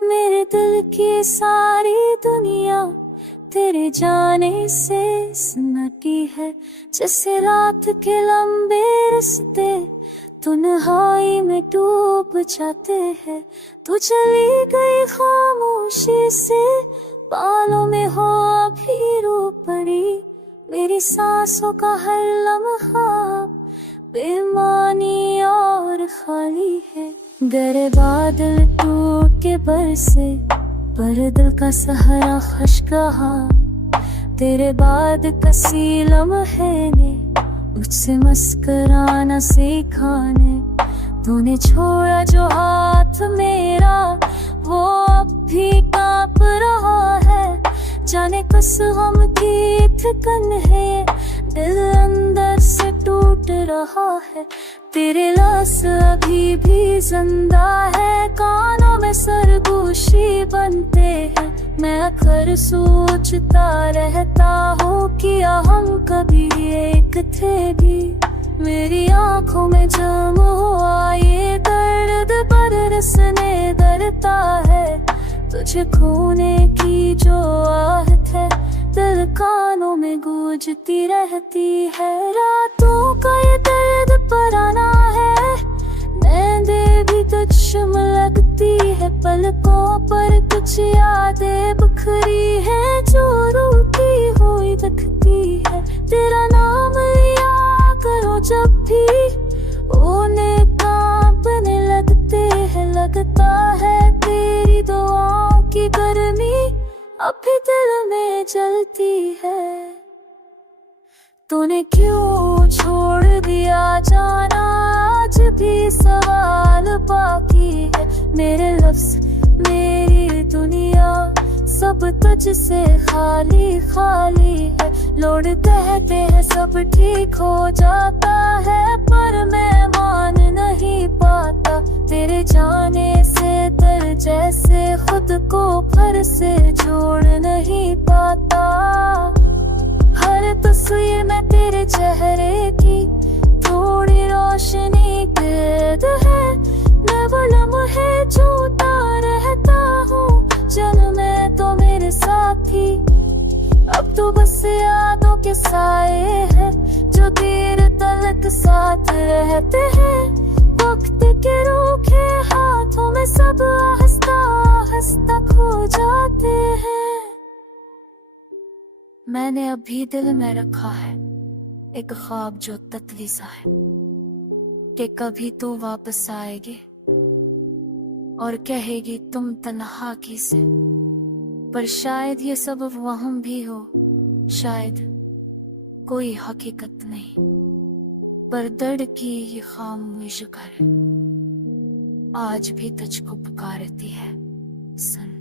मेरे दिल की सारी दुनिया तेरे जाने से सन्नाटी है। जैसे रात के लंबे रिश्ते तन्हाई में डूब जाते हैं। तू चली गई खामोशी से, बालों में हो अभी रो पड़ी। मेरी सांसों का हर लम्हा बेमानी और खाली है। गर बादल टूट के बरसे पर दिल का सहारा खशकहा। तेरे बाद कसी लम्हे ने मुझसे मस्कराना सीखा ने। तूने छोड़ा जो हाथ मेरा वो अब भी कांप रहा है। जाने किस गम की थकन है, दिल अंदर से टूट रहा है। तेरे लाश अभी भी जिंदा है, कानों में सरगोशी बनते हैं। मैं अक्सर सोचता रहता हूँ कि हम कभी एक थे भी। मेरी आंखों में जम हुआ ये दर्द बरसने डरता है। तुझे खोने की जो आहट है दिल कानों में गूंजती रहती है। रातों का ये दर्द पराना है, नींदें भी तुझमें लगती है। पलकों पर कुछ यादें बिखरी है जो रूठी हुई दिखती है। तेरा नाम लिया करो जब भी उन्हें कांपने लगते हैं। लगता है तेरी दुआओं की गर्मी अभी दिल में जलती है। तूने क्यों छोड़ दिया जाना, आज भी सवाल बाकी है। मेरे लफ्ज़ मेरी दुनिया सब तुझसे खाली खाली है। लोग कहते हैं सब ठीक हो जाता है, पर मैं मान नहीं पाता। तेरे जाने से दिल जैसे खुद को फिर से जोड़ नहीं पाता। हर तस्वीर में तेरे चेहरे की थोड़ी रोशनी कैद है। मैं वो लम्हे छूता रहता हूँ, जन्मे तो मेरे साथी। अब तो बस यादों के साए हैं जो देर तलक साथ रहते हैं। वक्त के रूखे हाथों में सब हंसता हंसता खो जाते हैं। मैंने अभी दिल में रखा है एक ख्वाब जो तत्ली सा है कि कभी तो वापस आएगी और कहेगी तुम तन्हा किसे। पर शायद ये सब वहम भी हो, शायद कोई हकीकत नहीं। पर दर्द की ये खामोश घर आज भी तुझको पुकारती है। सुन।